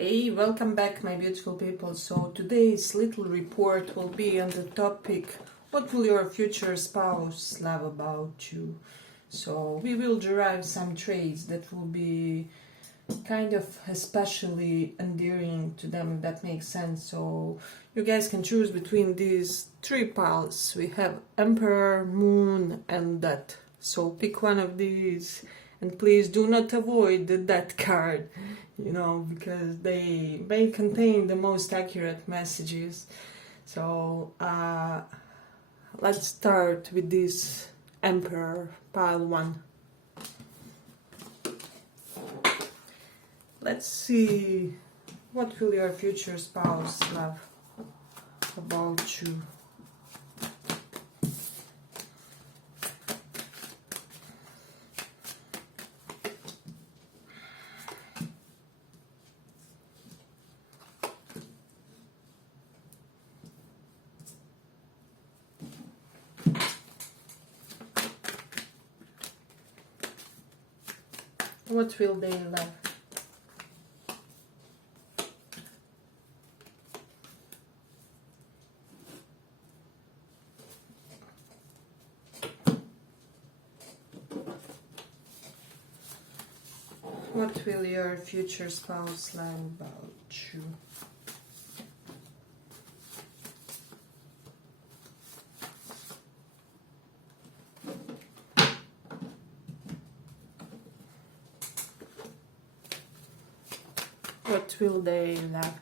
Hey, welcome back my beautiful people. So today's little report will be on the topic, what will your future spouse love about you? So we will derive some traits that will be kind of especially endearing to them, if that makes sense. So you guys can choose between these three piles. We have Emperor, Moon and Death. So pick one of these and please do not avoid the Death card, because they may contain the most accurate messages. So let's start with this Emperor, pile 1. Let's see, what will your future spouse love about you? What will they love? What will your future spouse love about you? What will they love?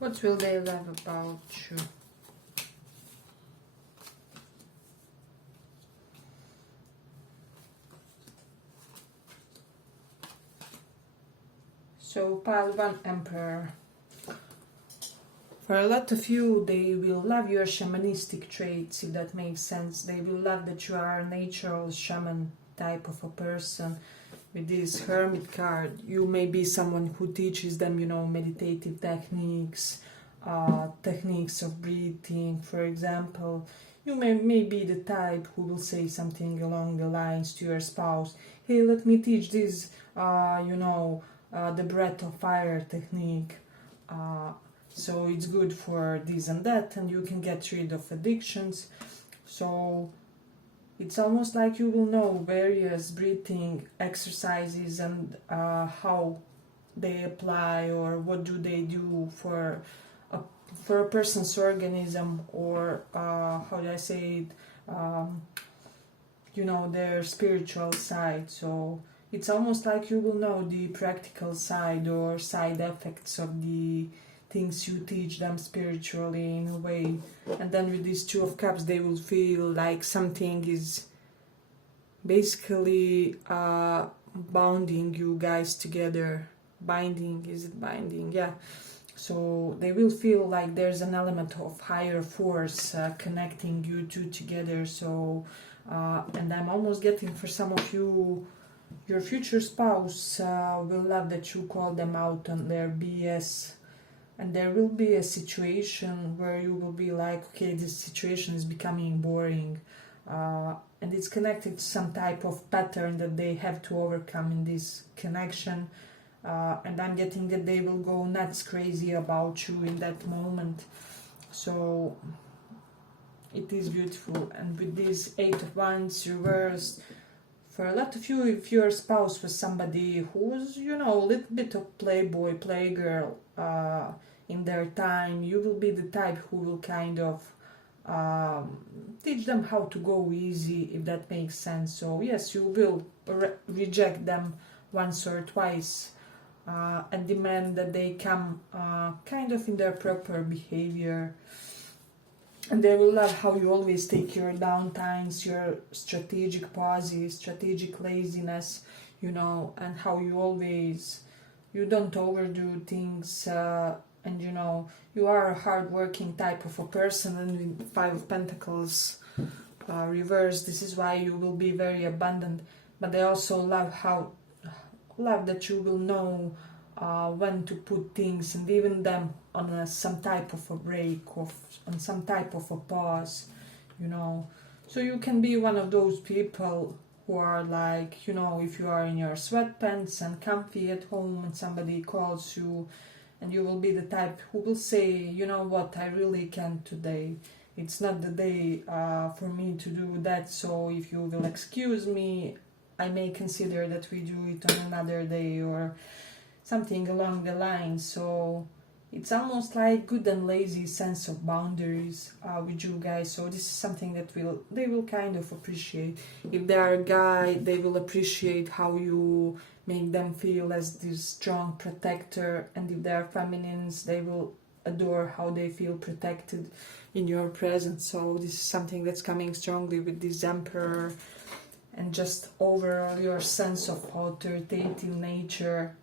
What will they love about you? So pile 1, Emperor. For a lot of you, they will love your shamanistic traits, if that makes sense. They will love that you are a natural shaman type of a person. With this Hermit card, you may be someone who teaches them, meditative techniques, techniques of breathing, for example. You may be the type who will say something along the lines to your spouse, hey, let me teach this, the breath of fire technique. So it's good for this and that, and you can get rid of addictions. So it's almost like you will know various breathing exercises and how they apply, or what do they do for a person's organism, or how do I say it, their spiritual side. So it's almost like you will know the practical side or side effects of the things you teach them spiritually in a way. And then with these 2 of Cups, they will feel like something is basically bounding you guys together. Binding, is it binding? Yeah. So they will feel like there's an element of higher force connecting you two together. So and I'm almost getting, for some of you, your future spouse will love that you call them out on their BS. And there will be a situation where you will be like, okay, this situation is becoming boring. And it's connected to some type of pattern that they have to overcome in this connection. And I'm getting that they will go nuts crazy about you in that moment. So it is beautiful. And with this 8 of Wands reversed, for a lot of you, if your spouse was somebody who was, a little bit of playboy, playgirl in their time, you will be the type who will kind of teach them how to go easy, if that makes sense. So yes, you will reject them once or twice and demand that they come kind of in their proper behavior. And they will love how you always take your downtimes, your strategic pauses, strategic laziness, and how you don't overdo things, and you are a hardworking type of a person. And with 5 of Pentacles reversed, this is why you will be very abundant. But they also love that you will know when to put things and leaving them on some type of a break, on some type of a pause, you know. So you can be one of those people who are like, you know, if you are in your sweatpants and comfy at home and somebody calls you, and you will be the type who will say, you know what, I really can't today. It's not the day for me to do that, so if you will excuse me, I may consider that we do it on another day, or something along the line. So it's almost like good and lazy sense of boundaries with you guys. So this is something that they will kind of appreciate. If they are a guy, they will appreciate how you make them feel as this strong protector, and if they are feminines, they will adore how they feel protected in your presence. So this is something that's coming strongly with this Emperor, and just overall your sense of authoritative nature.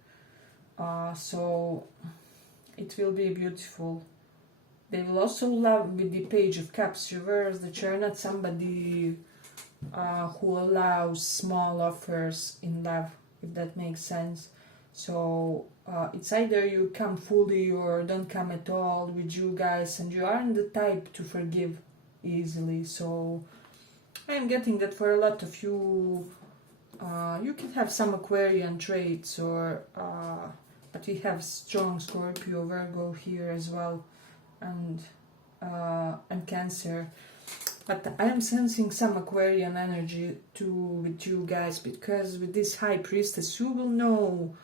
So it will be beautiful. They will also love with the Page of Cups reverse that you're not somebody who allows small offers in love, if that makes sense. So it's either you come fully or don't come at all with you guys, and you aren't the type to forgive easily. So I'm getting that for a lot of you, you can have some Aquarian traits, or but we have strong Scorpio, Virgo here as well, and Cancer. But I am sensing some Aquarian energy too with you guys, because with this High Priestess, you will know.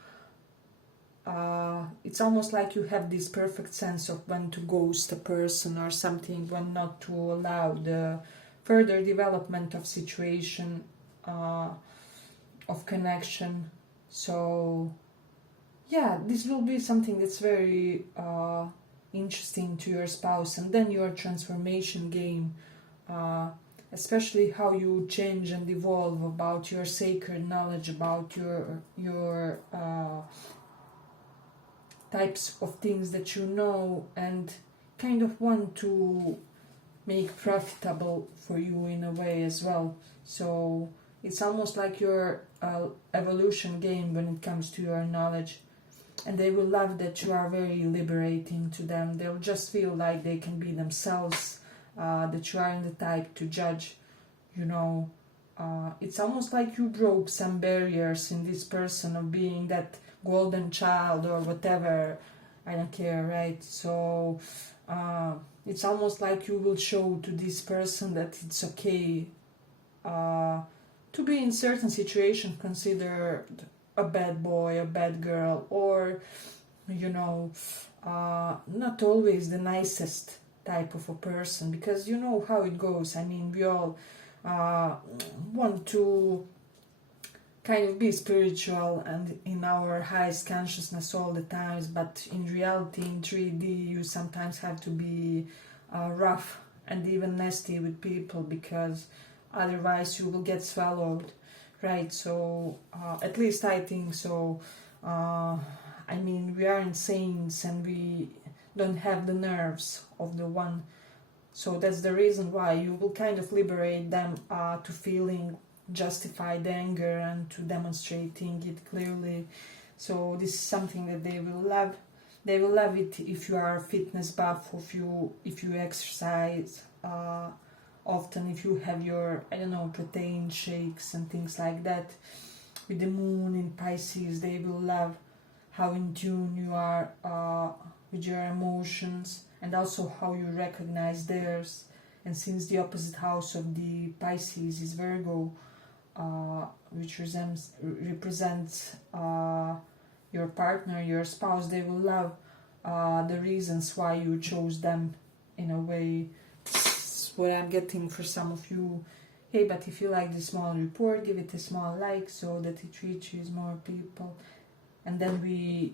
It's almost like you have this perfect sense of when to ghost a person or something, when not to allow the further development of situation, of connection. So yeah, this will be something that's very interesting to your spouse. And then your transformation game, especially how you change and evolve about your sacred knowledge, about your types of things that you know and kind of want to make profitable for you in a way as well. So it's almost like your evolution game when it comes to your knowledge. And they will love that you are very liberating to them. They'll just feel like they can be themselves, that you aren't the type to judge, you know. It's almost like you broke some barriers in this person of being that golden child or whatever. I don't care, right? So it's almost like you will show to this person that it's okay to be in certain situations considered a bad boy, a bad girl, or, you know, not always the nicest type of a person, because you know how it goes. I mean, we all want to kind of be spiritual and in our highest consciousness all the times, but in reality, in 3D, you sometimes have to be rough and even nasty with people, because otherwise you will get swallowed, right? So at least I think so. I mean, we aren't saints and we don't have the nerves of the one. So that's the reason why you will kind of liberate them to feeling justified anger and to demonstrating it clearly. So this is something that they will love. They will love it if you are a fitness buff, if you exercise often, if you have your, I don't know, protein shakes and things like that. With the moon in Pisces, they will love how in tune you are with your emotions, and also how you recognize theirs. And since the opposite house of the Pisces is Virgo, which represents your partner, your spouse, they will love the reasons why you chose them in a way. This is what I'm getting for some of you. Hey, but if you like this small report, give it a small like so that it reaches more people. And then we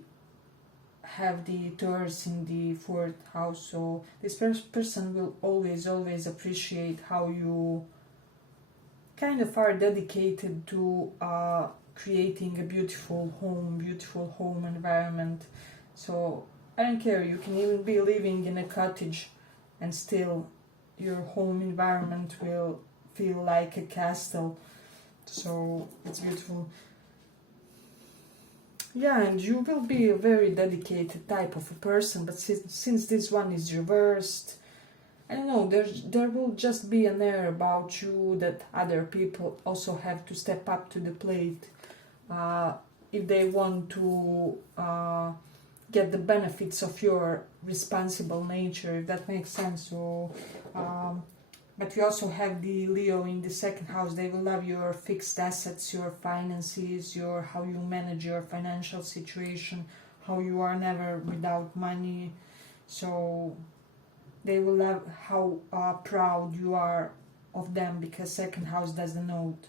have the Taurus in the 4th house, so this person will always appreciate how you kind of are dedicated to creating a beautiful home environment. So I don't care, you can even be living in a cottage and still your home environment will feel like a castle. So it's beautiful. Yeah, and you will be a very dedicated type of a person, but since this one is reversed, I don't know, there will just be an air about you that other people also have to step up to the plate if they want to get the benefits of your responsible nature, if that makes sense. So, but we also have the Leo in the second house. They will love your fixed assets, your finances, your how you manage your financial situation, how you are never without money. So they will love how proud you are of them, because second house does denote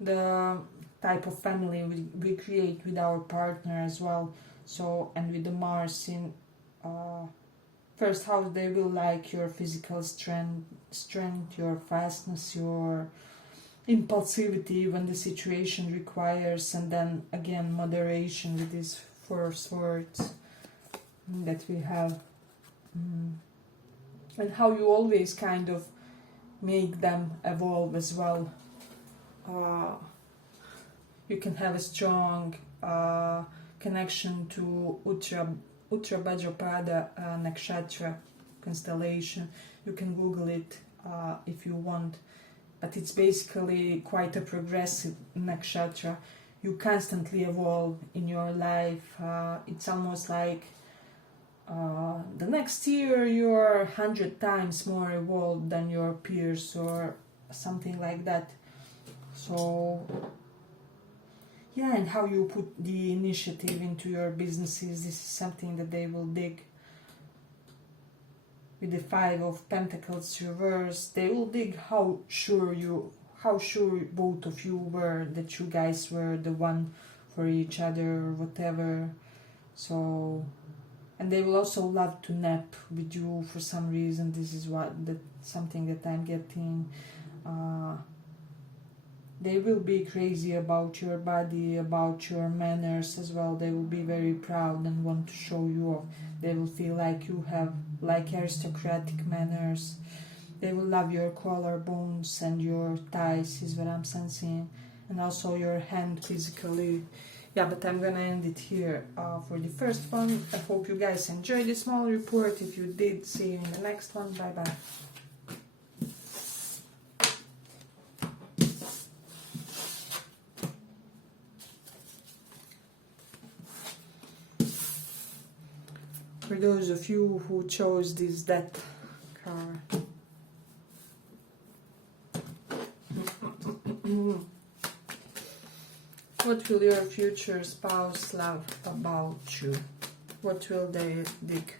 the type of family we create with our partner as well. So, and with the Mars in first house, they will like your physical strength, your fastness, your impulsivity when the situation requires, and then again moderation with these four swords that we have. And how you always kind of make them evolve as well. You can have a strong connection to Uttar Bhadrapada Nakshatra constellation. You can Google it if you want, but it's basically quite a progressive nakshatra. You constantly evolve in your life. It's almost like the next year you're 100 times more evolved than your peers or something like that. So yeah, and how you put the initiative into your businesses, this is something that they will dig. With the Five of Pentacles reversed, they will dig how sure both of you were that you guys were the one for each other or whatever. So, and they will also love to nap with you for some reason. This is something that I'm getting. They will be crazy about your body, about your manners as well. They will be very proud and want to show you off. They will feel like you have like aristocratic manners. They will love your collarbones and your thighs, is what I'm sensing, and also your hand physically. Yeah, but I'm gonna end it here for the first one. I hope you guys enjoyed this small report. If you did, see you in the next one. Bye bye. For those of you who chose this death card. What will your future spouse love about you? What will they dig?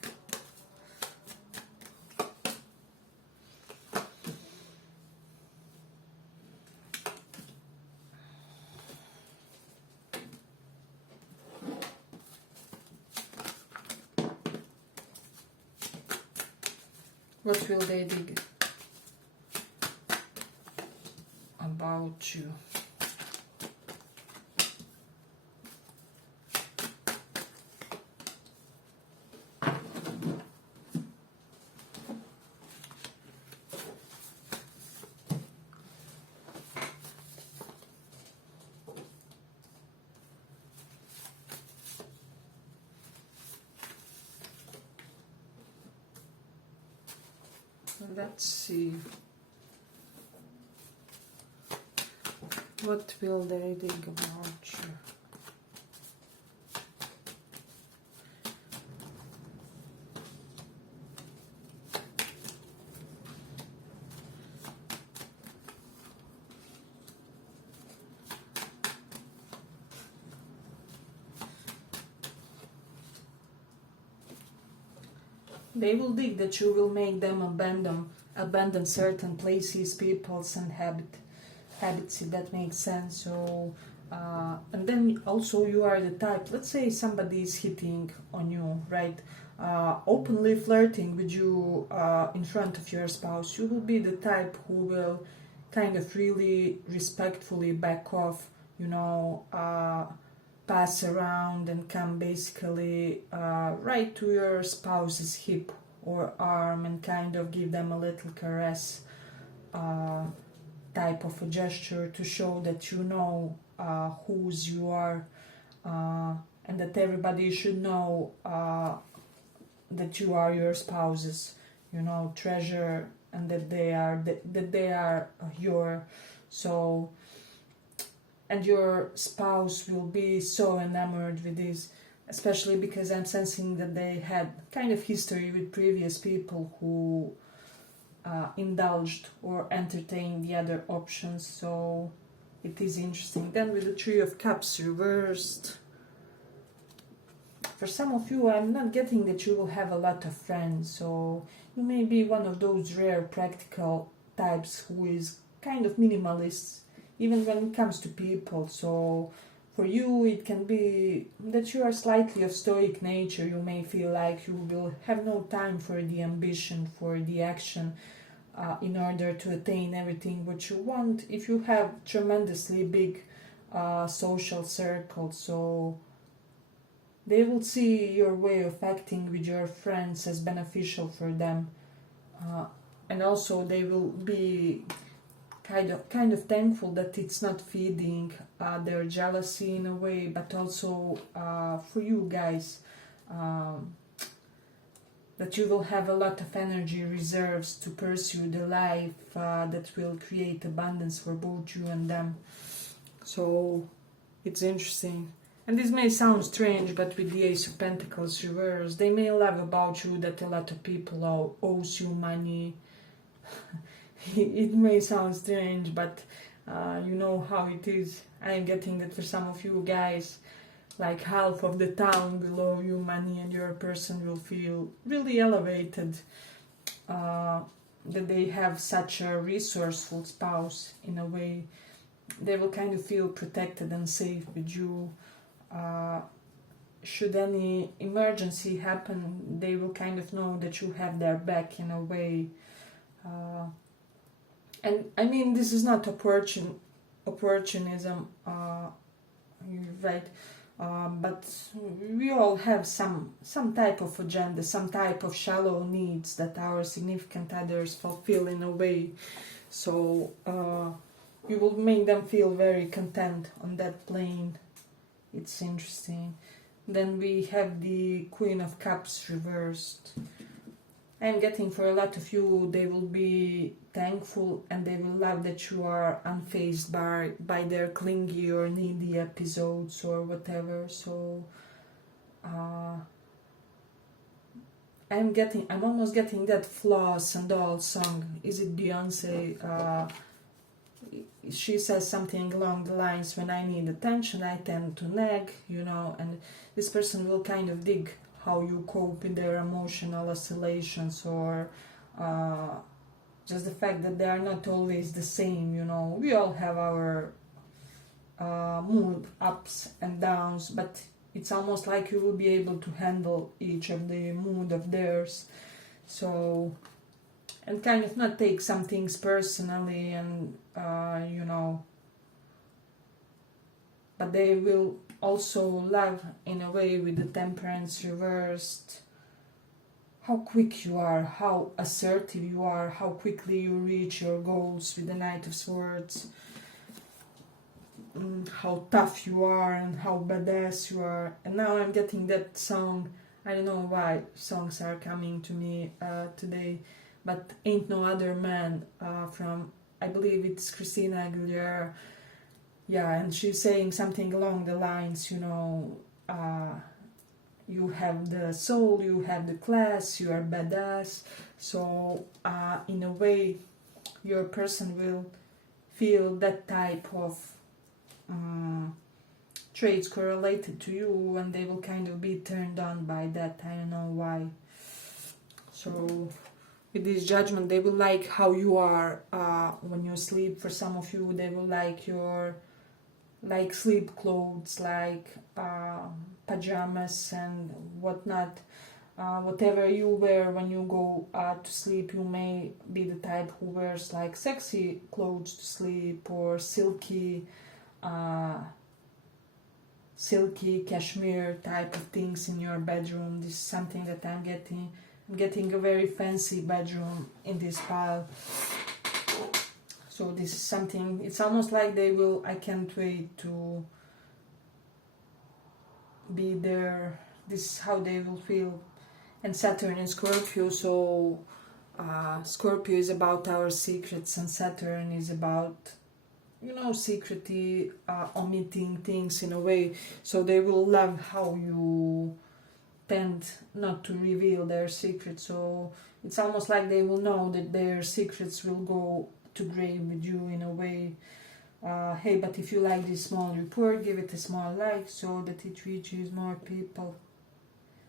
What will they dig about you? Let's see. What will they dig about you? They will dig that you will make them abandon certain places, peoples, and habits, if that makes sense. So, and then also you are the type. Let's say somebody is hitting on you, right? Openly flirting with you in front of your spouse. You will be the type who will kind of really respectfully back off. Pass around and come basically right to your spouse's hip or arm and kind of give them a little caress type of a gesture to show that you know whose you are. and that everybody should know that you are your spouse's, you know, treasure, and that they are your. So, and your spouse will be so enamored with this, especially because I'm sensing that they had kind of history with previous people who indulged or entertained the other options. So it is interesting. Then with the Three of Cups reversed, for some of you, I'm not getting that you will have a lot of friends. So you may be one of those rare practical types who is kind of minimalist, even when it comes to people. So for you, it can be that you are slightly of stoic nature. You may feel like you will have no time for the ambition, for the action, in order to attain everything what you want. If you have tremendously big social circle, so they will see your way of acting with your friends as beneficial for them, and also they will be kind of thankful that it's not feeding their jealousy in a way, but also for you guys, that you will have a lot of energy reserves to pursue the life that will create abundance for both you and them. So it's interesting. And this may sound strange, but with the Ace of Pentacles reversed, they may love about you that a lot of people owes you money. It may sound strange, but you know how it is. I am getting that for some of you guys, like half of the town will owe you money, and your person will feel really elevated that they have such a resourceful spouse. In a way, they will kind of feel protected and safe with you. Should any emergency happen, they will kind of know that you have their back in a way. And I mean, this is not opportunism, right? But we all have some type of agenda, some type of shallow needs that our significant others fulfill in a way. So you will make them feel very content on that plane. It's interesting. Then we have the Queen of Cups reversed. I'm getting for a lot of you, they will be thankful and they will love that you are unfazed by their clingy or needy episodes or whatever. So I'm almost getting that Flaws and All song. Is it Beyonce? She says something along the lines, when I need attention, I tend to nag, you know, and this person will kind of dig how you cope in their emotional oscillations, or just the fact that they are not always the same, you know. We all have our mood ups and downs, but it's almost like you will be able to handle each of the mood of theirs. So, and kind of not take some things personally, and you know, but they will also love in a way with the Temperance reversed how quick you are, how assertive you are, how quickly you reach your goals with the Knight of Swords, how tough you are and how badass you are. And now I'm getting that song, I don't know why songs are coming to me today, but Ain't No Other Man from, I believe it's Christina Aguilera. Yeah, and she's saying something along the lines, you know, you have the soul, you have the class, you are badass. So in a way, your person will feel that type of traits correlated to you, and they will kind of be turned on by that. I don't know why. So with this Judgment, they will like how you are when you sleep. For some of you, they will like your sleep clothes, like pajamas and whatnot. Whatever you wear when you go to sleep, you may be the type who wears like sexy clothes to sleep, or silky cashmere type of things in your bedroom. This is something that I'm getting. I'm getting a very fancy bedroom in this pile. So this is something, it's almost like they will, I can't wait to be there. This is how they will feel. And Saturn in Scorpio, so Scorpio is about our secrets, and Saturn is about, you know, secretly omitting things in a way. So they will love how you tend not to reveal their secrets. So it's almost like they will know that their secrets will go to grave with you in a way. Hey, but if you like this small report, give it a small like so that it reaches more people.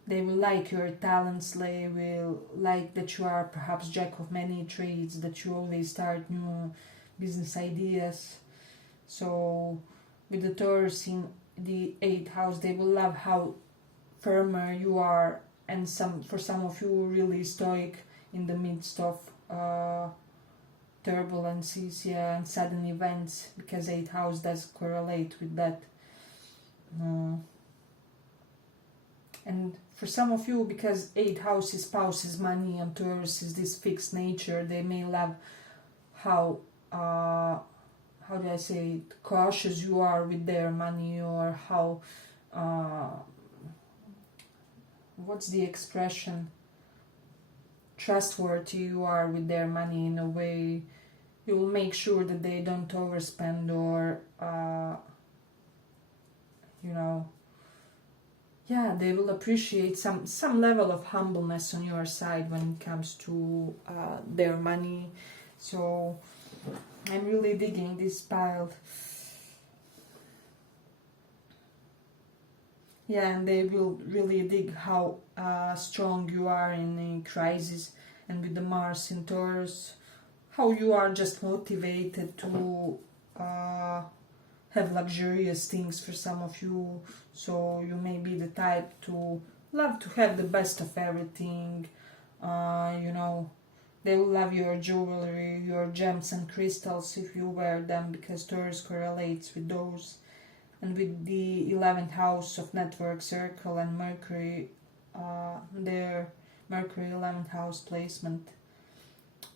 They will like your talents, they will like that you are perhaps jack of many trades, that you always start new business ideas. So with the Taurus in the 8th house, they will love how firmer you are, and for some of you really stoic in the midst of turbulences, yeah, and sudden events, because 8th house does correlate with that. And for some of you, because 8th house is spouses, money, and Taurus is this fixed nature, they may love how do I say it, cautious you are with their money, or how what's the expression, trustworthy you are with their money in a way. You will make sure that they don't overspend, or you know, yeah, they will appreciate some level of humbleness on your side when it comes to their money. So I'm really digging this pile. Yeah, and they will really dig how strong you are in a crisis, and with the Mars in Taurus, how you are just motivated to have luxurious things for some of you. So you may be the type to love to have the best of everything. You know, they will love your jewelry, your gems and crystals if you wear them, because Taurus correlates with those. And with the 11th house of network circle and Mercury, their Mercury 11th house placement.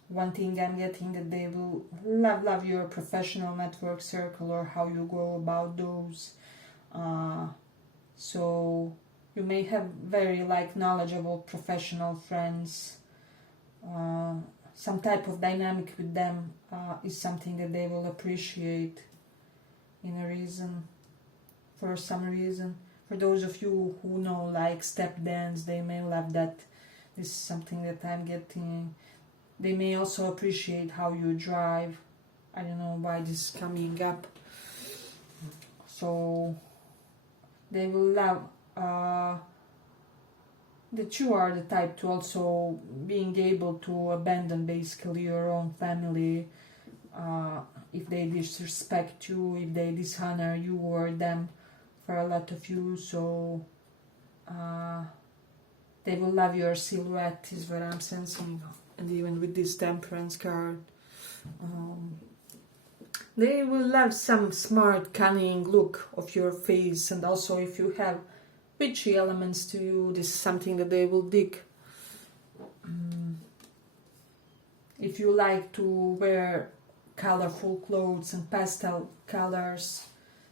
One thing I'm getting, that they will love your professional network circle, or how you go about those. So you may have very knowledgeable professional friends. Some type of dynamic with them is something that they will appreciate for some reason. For those of you who know step dance, they may love that. This is something that I'm getting. They may also appreciate how you drive. I don't know why this is coming up. So they will love that you are the type to also being able to abandon basically your own family if they disrespect you, if they dishonor you or them, for a lot of you. So they will love your silhouette, is what I'm sensing. And even with this Temperance card, they will love some smart, cunning look of your face. And also if you have witchy elements to you, this is something that they will dig. If you like to wear colorful clothes and pastel colors,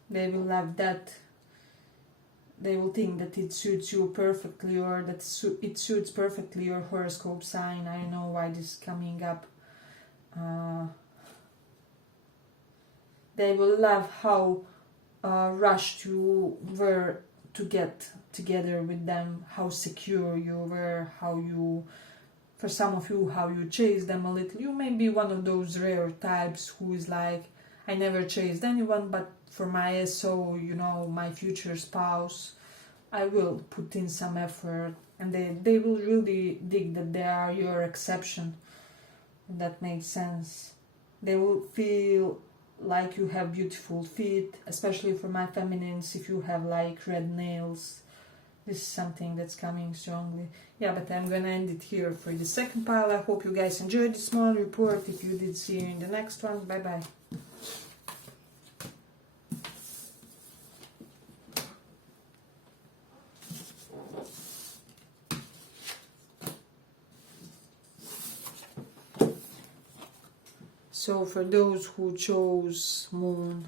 they will love that. They will think that it suits you perfectly, or that it suits perfectly your horoscope sign. I don't know why this is coming up. They will love how rushed you were to get together with them, how secure you were, how you, for some of you, how you chased them a little. You may be one of those rare types who is like, I never chased anyone, but for my SO, you know, my future spouse, I will put in some effort. And they will really dig that they are your exception. That makes sense. They will feel like you have beautiful feet, especially for my feminines, if you have red nails. This is something that's coming strongly. Yeah, but I'm gonna end it here for the second pile. I hope you guys enjoyed this small report. If you did, see you in the next one. Bye bye. So for those who chose Moon,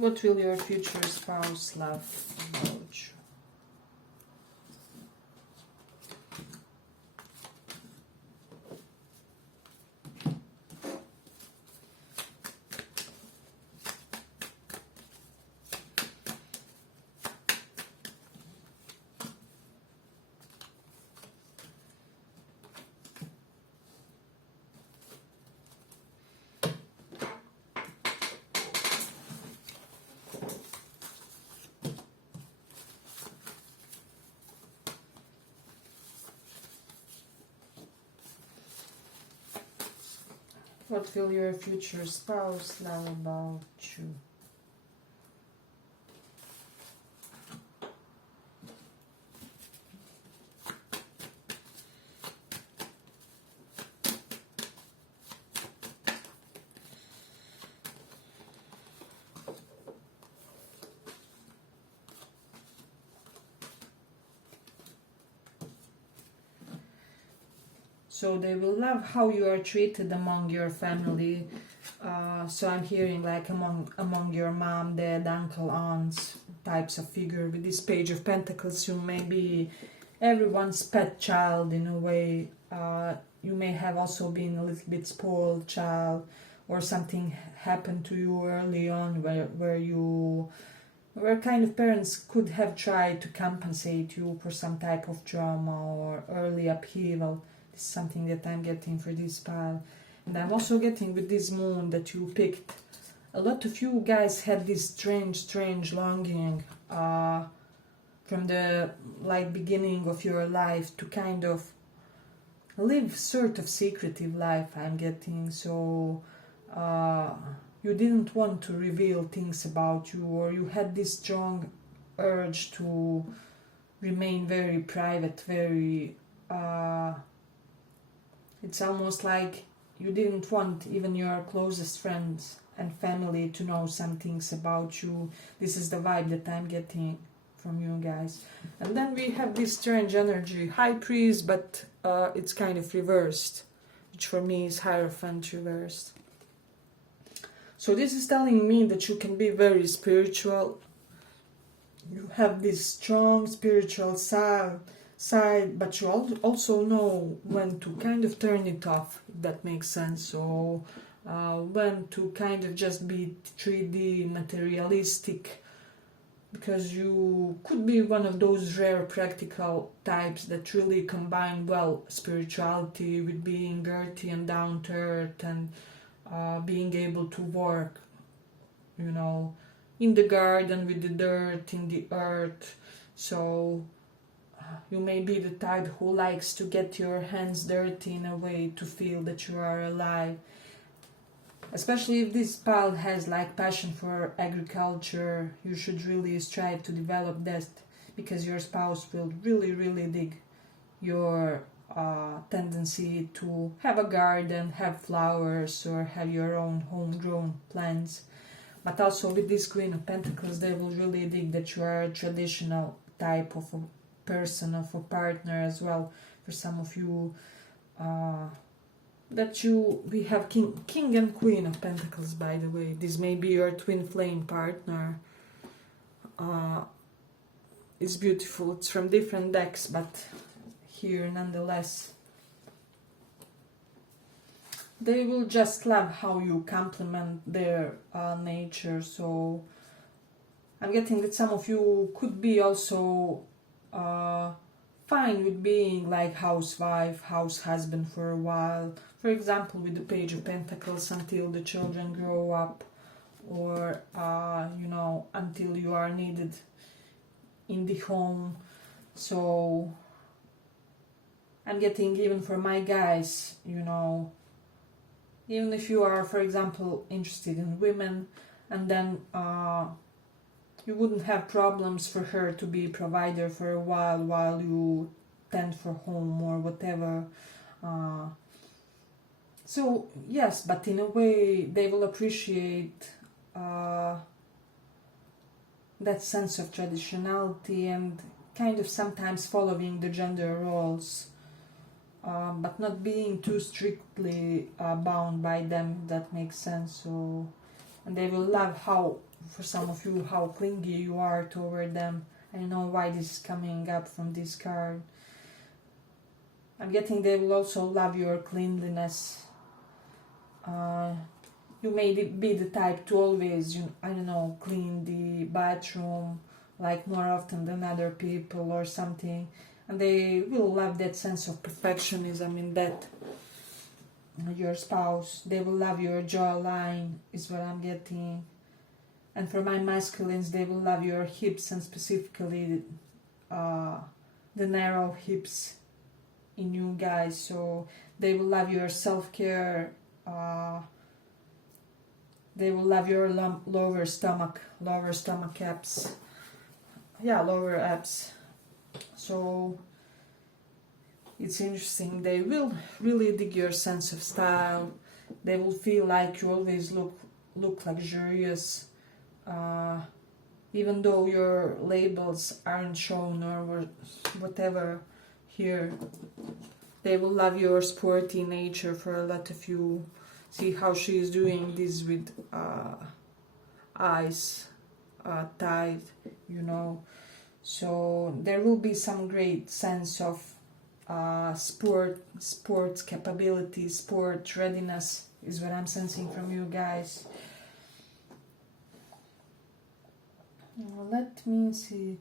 What will your future spouse love about you? What will your future spouse love about you? So they will love how you are treated among your family. So I'm hearing like among your mom, dad, uncle, aunts, types of figure. With this Page of Pentacles, you may be everyone's pet child in a way. You may have also been a little bit spoiled child, or something happened to you early on where kind of parents could have tried to compensate you for some type of trauma or early upheaval. This is something that I'm getting for this pile. And I'm also getting with this moon that you picked. A lot of you guys had this strange longing from the beginning of your life to kind of live sort of secretive life, I'm getting. So you didn't want to reveal things about you, or you had this strong urge to remain very private, very it's almost like you didn't want even your closest friends and family to know some things about you. This is the vibe that I'm getting from you guys. And then we have this strange energy, High Priest, but it's kind of reversed, which for me is Hierophant reversed. So this is telling me that you can be very spiritual. You have this strong spiritual side, but you also know when to kind of turn it off, if that makes sense. So when to kind of just be 3D materialistic, because you could be one of those rare practical types that really combine well spirituality with being earthy and down to earth, and being able to work, you know, in the garden with the dirt, in the earth. So you may be the type who likes to get your hands dirty in a way to feel that you are alive. Especially if this pile has like passion for agriculture, you should really strive to develop that, because your spouse will really dig your tendency to have a garden, have flowers, or have your own homegrown plants. But also with this Queen of Pentacles, they will really dig that you are a traditional type of a person, of a partner as well. For some of you, we have King and Queen of Pentacles, by the way. This may be your twin flame partner. It's beautiful. It's from different decks, but here nonetheless. They will just love how you complement their nature. So I'm getting that some of you could be also fine with being like housewife, house husband for a while. For example, with the Page of Pentacles, until the children grow up, or you know, until you are needed in the home. So I'm getting, even for my guys, you know, even if you are, for example, interested in women, and then you wouldn't have problems for her to be provider for a while you tend for home or whatever. So yes, but in a way they will appreciate that sense of traditionality and kind of sometimes following the gender roles, but not being too strictly bound by them, if that makes sense. So, and they will love how for some of you, how clingy you are toward them. I don't know why this is coming up from this card. I'm getting they will also love your cleanliness. You may be the type to always, I don't know, clean the bathroom like more often than other people or something. And they will love that sense of perfectionism in that. Your spouse, they will love your jawline, is what I'm getting. And for my masculines, they will love your hips, and specifically the narrow hips in you guys. So they will love your self-care. They will love your lower stomach abs. Yeah, lower abs. So it's interesting. They will really dig your sense of style. They will feel like you always look luxurious. Even though your labels aren't shown or whatever here, they will love your sporty nature for a lot of you. See how she is doing this with eyes tied, So there will be some great sense of sports capability, sport readiness is what I'm sensing from you guys. Let me see.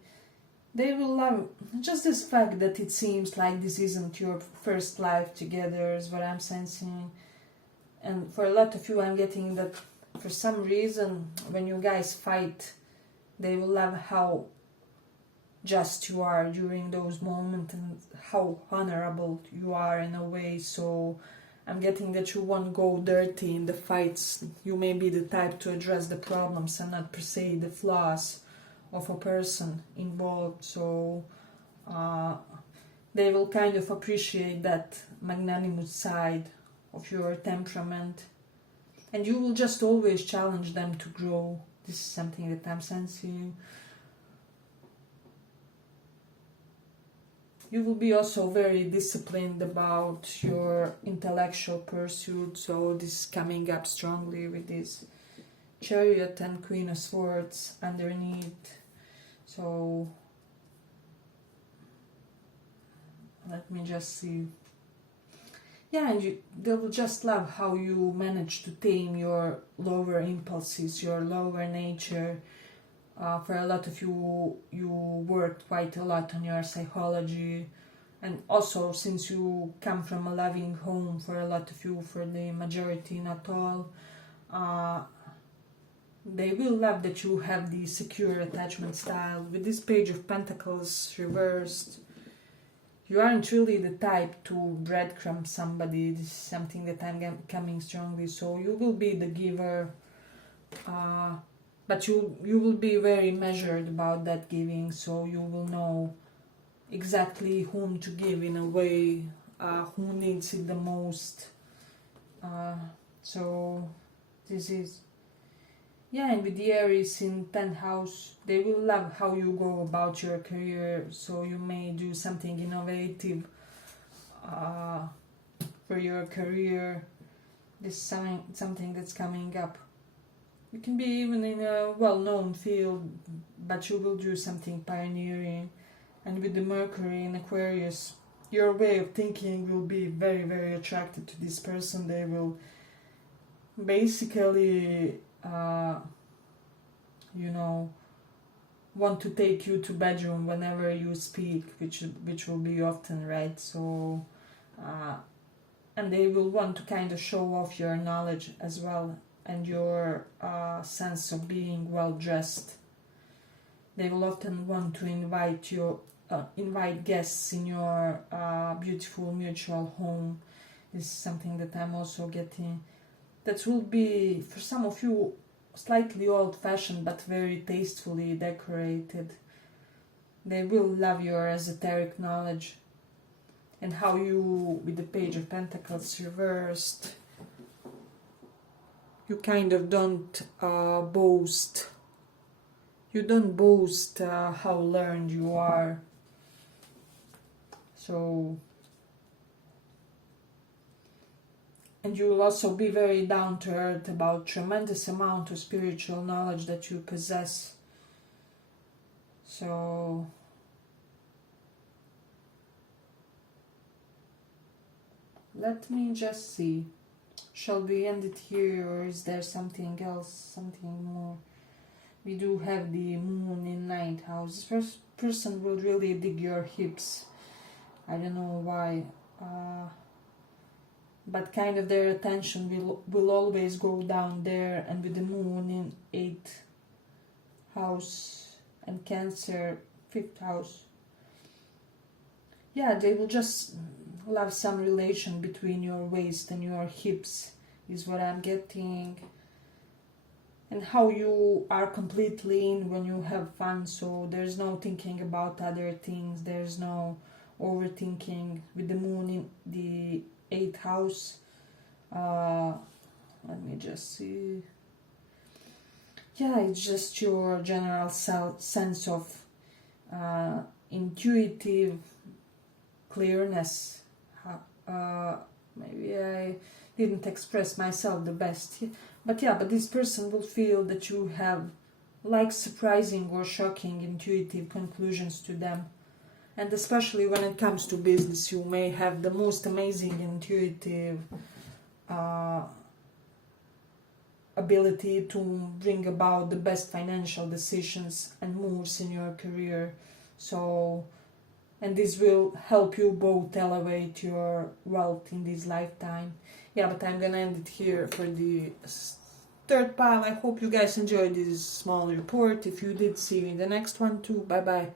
They will love just this fact that it seems like this isn't your first life together is what I'm sensing. And for a lot of you, I'm getting that for some reason, when you guys fight, they will love how just you are during those moments and how honorable you are in a way. So I'm getting that you won't go dirty in the fights. You may be the type to address the problems and not per se the flaws of a person involved. So they will kind of appreciate that magnanimous side of your temperament, and you will just always challenge them to grow. This is something that I'm sensing. You will be also very disciplined about your intellectual pursuit, so this is coming up strongly with this Chariot and Queen of Swords underneath. So let me just see. Yeah, and they will just love how you manage to tame your lower impulses, your lower nature. For a lot of you, you worked quite a lot on your psychology. And also, since you come from a loving home, for a lot of you, for the majority, not all, they will love that you have the secure attachment style. With this Page of Pentacles reversed, you aren't really the type to breadcrumb somebody. This is something that I'm coming strongly. So you will be the giver, but you will be very measured about that giving. So you will know exactly whom to give in a way, who needs it the most. So this is, yeah, and with the Aries in 10th house, they will love how you go about your career. So you may do something innovative for your career. This is something that's coming up. You can be even in a well-known field, but you will do something pioneering. And with the Mercury in Aquarius, your way of thinking will be very, very attractive to this person. They will basically want to take you to bedroom whenever you speak, which will be often, right? So and they will want to kind of show off your knowledge as well, and your sense of being well dressed. They will often want to invite guests in your beautiful mutual home. This is something that I'm also getting. That will be, for some of you, slightly old-fashioned but very tastefully decorated. They will love your esoteric knowledge and how you, with the Page of Pentacles reversed, you kind of don't boast. You don't boast how learned you are. So And you will also be very down to earth about tremendous amount of spiritual knowledge that you possess. So let me just see. Shall we end it here, or is there something else, something more? We do have the moon in 9th house. This first person will really dig your hips. I don't know why. But kind of their attention will always go down there, and with the moon in 8th house and Cancer 5th house. Yeah, they will just love some relation between your waist and your hips is what I'm getting. And how you are completely in when you have fun, so there's no thinking about other things, there's no overthinking with the moon in the 8th house. Let me just see. Yeah, it's just your general sense of intuitive clearness. Maybe I didn't express myself the best, but this person will feel that you have like surprising or shocking intuitive conclusions to them. And especially when it comes to business, you may have the most amazing intuitive ability to bring about the best financial decisions and moves in your career. So, and this will help you both elevate your wealth in this lifetime. Yeah, but I'm gonna end it here for the 3rd pile. I hope you guys enjoyed this small report. If you did, see you in the next one too. Bye bye.